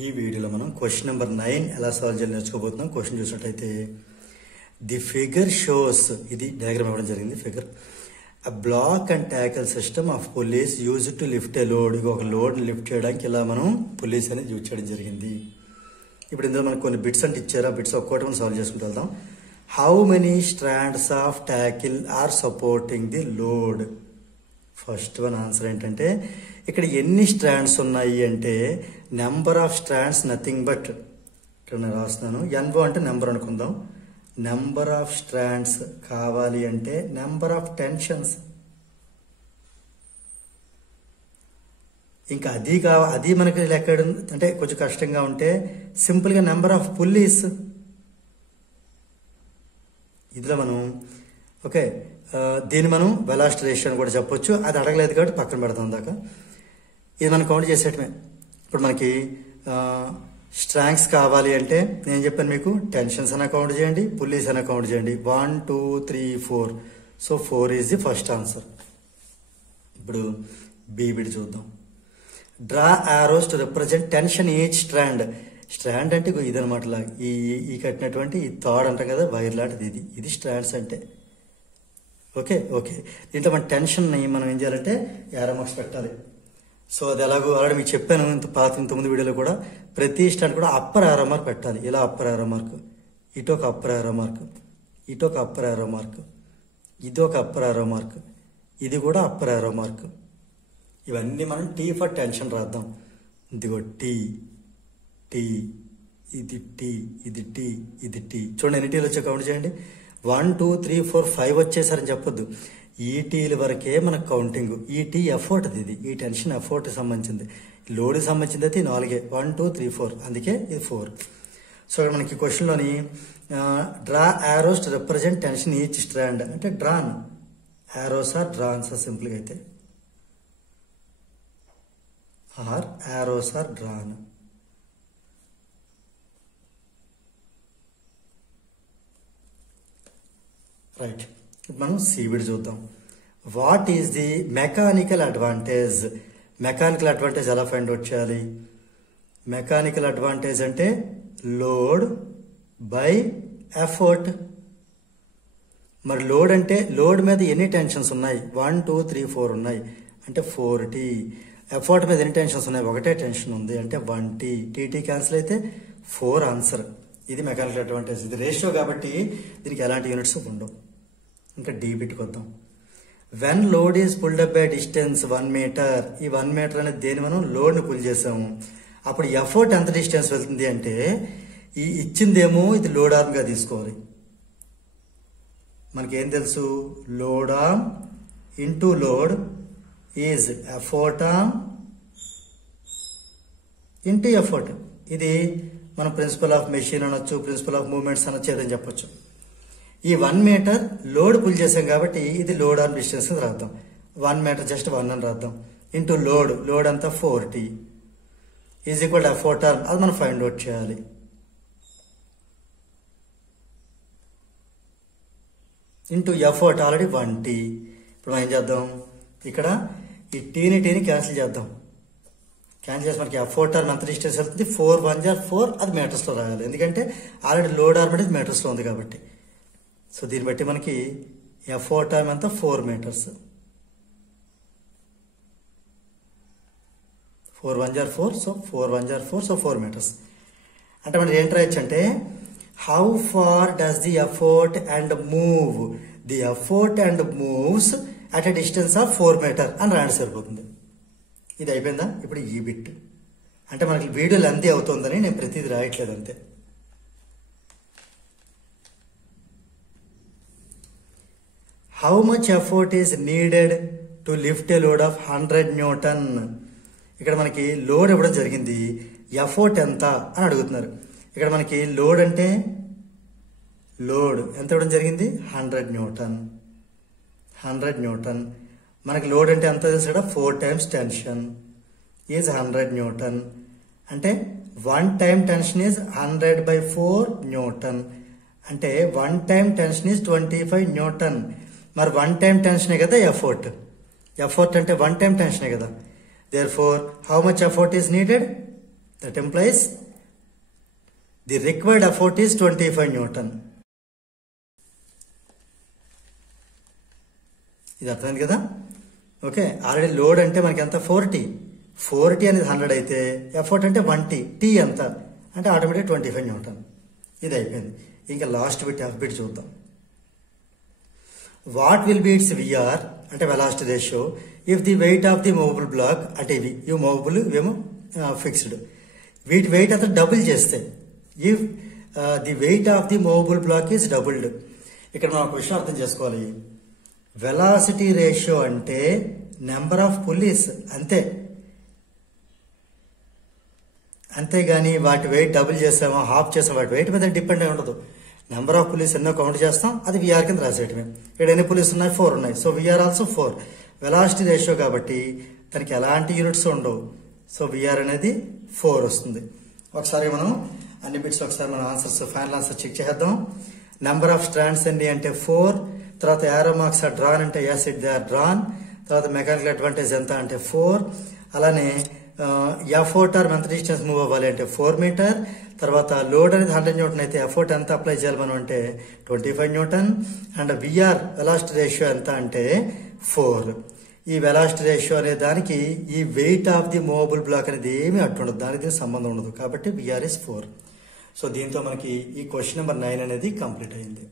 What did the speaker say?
ఈ వీడియోలో మనం క్వశ్చన్ నెంబర్ 9 ఎలా సాల్వ్ చేయాలి నేర్చుకోబోతున్నాం. క్వశ్చన్ చూసినట్టయితే ది ఫిగర్ షోస్, ఇది డయాగ్రామ్ ఇవ్వడం జరిగింది. Figure a block and tackle system of pulleys use to lift a load. ఇక ఒక లోడ్ లిఫ్ట్ చేయడానికి ఇలా మనం పులీస్ అనేది యూజ్ చేయడం జరిగింది. ఇప్పుడు ఇందులో మనకు కొన్ని బిట్స్ అంటే ఇచ్చారు. ఆ బిట్స్ ఒక్కోటి మనం సాల్వ్ చేసుకుంటూ వెళ్దాం. How many strands of tackle are supporting the load? First one answer ఏంటంటే ఇక్కడ ఎన్ని స్ట్రాండ్స్ ఉన్నాయి అంటే number of strands nothing but, ఇక్కడ నేను రాస్తున్నాను ఎన్ఓ అంటే నెంబర్ అనుకుందాం. నెంబర్ ఆఫ్ స్ట్రాండ్స్ కావాలి అంటే నెంబర్ ఆఫ్ టెన్షన్స్. ఇంకా అది మనకి లెక్క అంటే కొంచెం కష్టంగా ఉంటే సింపుల్గా నెంబర్ ఆఫ్ పుల్లీస్. ఇదిలో మనం ఓకే దీన్ని మనం వెలాసిటీ రేషియో అని కూడా చెప్పొచ్చు. అది అడగలేదు కాబట్టి పక్కన పెడతాం దాకా. ఇది మనం కౌంట్ చేసేయటమే. ఇప్పుడు మనకి స్ట్రాంగ్స్ కావాలి అంటే నేను చెప్పాను మీకు టెన్షన్స్ అన్న కౌంట్ చేయండి, పుల్లీస్ అన్న కౌంట్ చేయండి. 1 2 3 4. So 4 is the first answer. ఇప్పుడు బి బిడ్ చూద్దాం. Draw arrows to represent tension each strand. Strand అంటే ఇదనమాట, ఈ కట్టినటువంటి ఈ థాడ్ అంటాం కదా, వైర్ లాంటిది. ఇది స్ట్రాండ్స్ అంటే. ఓకే దీంట్లో మన టెన్షన్ని మనం ఏం చేయాలంటే యారో మార్క్స్ పెట్టాలి. సో అది ఎలాగో ఆల్రెడీ మీకు చెప్పాను ఇంతకుముందు వీడియోలో కూడా. ప్రతి స్టాండ్ కూడా అప్పర్ యారో మార్క్ పెట్టాలి. ఇలా అప్పర్ యారో మార్క్, ఇటు ఒక అప్పర్ యారో మార్క్, ఇటు ఒక అప్పర్ యారో మార్క్, ఇది ఒక అప్పర్ యారో మార్క్, ఇది కూడా అప్పర్ యారో మార్క్. ఇవన్నీ మనం టీ ఫర్ టెన్షన్ రాద్దాం. ఇదిగో టీ, టీ, ఇది టీ, ఇది టీ, ఇది టీ. చూడండి ఎన్ని టీలు వచ్చా కౌంట్ చేయండి. 1 2 3 4 5 వచ్చేసారని చెప్పొద్దు. ఈ టీల వరకే మనకు కౌంటింగ్. ఈ టీ ఎఫోర్ట్ ఇది, ఈ టెన్షన్ ఎఫోర్ట్ సంబంధించింది. లోడ్కి సంబంధించింది అయితే 4. 1 2 3 4, అందుకే ఇది 4. సో ఇక్కడ మనకి క్వశ్చన్లోని draw arrows to represent tension each strand అంటే డ్రాన్. ఆరోస్ ఆర్ డ్రాన్స్ సింపుల్గా అయితే, are arrows are drawn. Right, మనం సివిడ్ చూద్దాం. What is the mechanical advantage? Mechanical advantage ఎలా ఫైండ్ అవుట్ చేయాలి? మెకానికల్ అడ్వాంటేజ్ అంటే లోడ్ బై ఎఫర్ట్. మరి లోడ్ అంటే లోడ్ మీద ఎన్ని టెన్షన్స్ ఉన్నాయి? 1 2 3 4 ఉన్నాయి అంటే 4T. ఎఫర్ట్ మీద ఎన్ని టెన్షన్స్ ఉన్నాయి? ఒకటే టెన్షన్ ఉంది అంటే 1T. టీటీ క్యాన్సిల్ అయితే 4 ఆన్సర్. ఇది మెకానికల్ అడ్వాంటేజ్. ఇది రేషియో కాబట్టి దీనికి ఎలాంటి యూనిట్స్ ఉండవు. ఇంకా డీ పెట్టుకొద్దాం. When load is pulled up by distance 1 metre. ఈ 1 మీటర్ అనేది దేని మనం లోడ్ని పుల్ చేసాము. అప్పుడు ఎఫర్ట్ ఎంత డిస్టెన్స్ వెళ్తుంది అంటే ఈ ఇచ్చిందేమో ఇది లోడ్ ఆర్మ్గా తీసుకోవాలి. మనకేం తెలుసు? Load arm into load is effort arm into effort. ఇది మనం ప్రిన్సిపల్ ఆఫ్ మెషిన్ అనొచ్చు, ప్రిన్సిపల్ ఆఫ్ మూవ్మెంట్స్ అనొచ్చు, ఏదని చెప్పొచ్చు. ఈ 1 మీటర్ లోడ్ పుల్ చేసాం కాబట్టి ఇది లోడ్ ఆర్మ్ డిస్టెన్స్ రాద్దాం. 1 మీటర్ జస్ట్ 1 అని రాద్దాం. ఇంటూ లోడ్ అంతా 4T is equal effort arm. అది మనం ఫైండ్ అవుట్ చేయాలి. Into effort already 1T. ఇప్పుడు మనం ఏం చేద్దాం? ఇక్కడ ఈ టీని క్యాన్సిల్ చేద్దాం. క్యాన్సిల్ చేసి మనకి ఎఫర్ట్ ఆర్మ్ ఎంత డిస్టెన్స్ వెళ్తుంది? 4 1 4. అది మీటర్స్లో రాయాలి, ఎందుకంటే ఆల్రెడీ లోడ్ ఆర్మ్ అనేది మీటర్స్లో ఉంది కాబట్టి. సో దీన్ని బట్టి మనకి ఎఫర్ట్ ఆర్మ్ ఎంత? 4 మీటర్స్. 4 1 4. సో 4 1 4. So 4 metres. అంటే మనం ఏం రాయొచ్చు అంటే how far does the effort end move? The effort end moves at a distance of 4 meter అని రాయడం సరిపోతుంది. ఇది అయిపోయిందా? ఇప్పుడు ఈ బిట్ అంటే మనకి వీడియో లెంత్ అవుతుందని నేను ప్రతిదీ రాయట్లేదు అంతే. How much effort is needed to lift a load of 100 Newton? ఇక్కడ మనకి లోడ్ ఇవ్వడం జరిగింది, ఎఫర్ట్ ఎంత అని అడుగుతున్నారు. ఇక్కడ మనకి లోడ్ అంటే లోడ్ ఎంత ఇవ్వడం జరిగింది? 100 న్యూటన్. 100 న్యూటన్. మనకి లోడ్ అంటే ఎంత తెలుసు కదా? 4 times టెన్షన్ ఈజ్ 100 న్యూటన్. అంటే 1 time టెన్షన్ ఈజ్ 100/4 న్యూటన్. అంటే 1 time టెన్షన్ ఈజ్ 25 న్యూటన్. మరి 1 time టెన్షనే కదా ఎఫర్ట్. ఎఫర్ట్ అంటే 1 time టెన్షనే కదా. Therefore how much effort is needed? That implies the required effort is 25 newton. ఇది అర్థమైంది కదా. ఓకే, ఆల్రెడీ లోడ్ అంటే మనకి ఎంత 4T అనేది 100 అయితే ఎఫర్ట్ అంటే 1T, టీ ఎంత అంటే ఆటోమేటిక్ 25 న్యూటన్. ఇది అయిపోయింది. ఇంకా లాస్ట్ బిట్ చూద్దాం. What will be its VR అంటే velocity ratio if the weight of the movable block అంటే ఇవి మూవబుల్ ఇవేమో ఫిక్స్డ్. వీటి వెయిట్ అంతా డబుల్ చేస్తే if the weight of the movable block is doubled. ఇక్కడ మనం ఒక విషయం అర్థం చేసుకోవాలి. వెలాసిటీ రేషియో అంటే నెంబర్ ఆఫ్ పుల్లీస్ అంతేగాని వాటి వెయిట్ డబుల్ చేసామో హాఫ్ చేసామో వాటి వెయిట్ మీద డిపెండ్ అయి ఉండదు. నెంబర్ ఆఫ్ పుల్లీస్ ఎన్నో కౌంట్ చేస్తాం, అది విఆర్ కింద రాసేయటమే. ఇక్కడ ఎన్ని పుల్లీస్ ఉన్నాయి? 4 ఉన్నాయి. So VR also 4. Velocity ratio కాబట్టి దానికి ఎలాంటి యూనిట్స్ ఉండవు. సో విఆర్ అనేది 4 వస్తుంది. ఒకసారి మనం అన్ని బిట్స్ ఒకసారి మనం ఆన్సర్స్ ఫైనల్ ఆన్సర్ చెక్ చేద్దాం. నెంబర్ ఆఫ్ స్ట్రాండ్స్ ఎన్ని అంటే 4. తర్వాత యారో మార్క్స్ ఆర్ డ్రాన్ అంటే yes it they are drawn. తర్వాత మెకానికల్ అడ్వాంటేజ్ ఎంత అంటే 4. అలానే ఎఫోర్ట్ ఆర్ ఎంత డిస్టెన్స్ మూవ్ అవ్వాలి అంటే 4 మీటర్. తర్వాత లోడ్ అనేది 100 న్యూటన్ అయితే ఎఫోర్ట్ ఎంత అప్లై చేయాలి మనం అంటే 25 newton. And VR velocity ratio ఎంత అంటే 4. ఈ వెలాసిటీ రేషియో అనే దానికి ఈ weight of the movable block అనేది ఏమీ అట్టుండదు, దానికి సంబంధం ఉండదు. కాబట్టి విఆర్ ఇస్ 4. సో దీంతో మనకి ఈ క్వశ్చన్ నెంబర్ 9 అనేది కంప్లీట్ అయింది.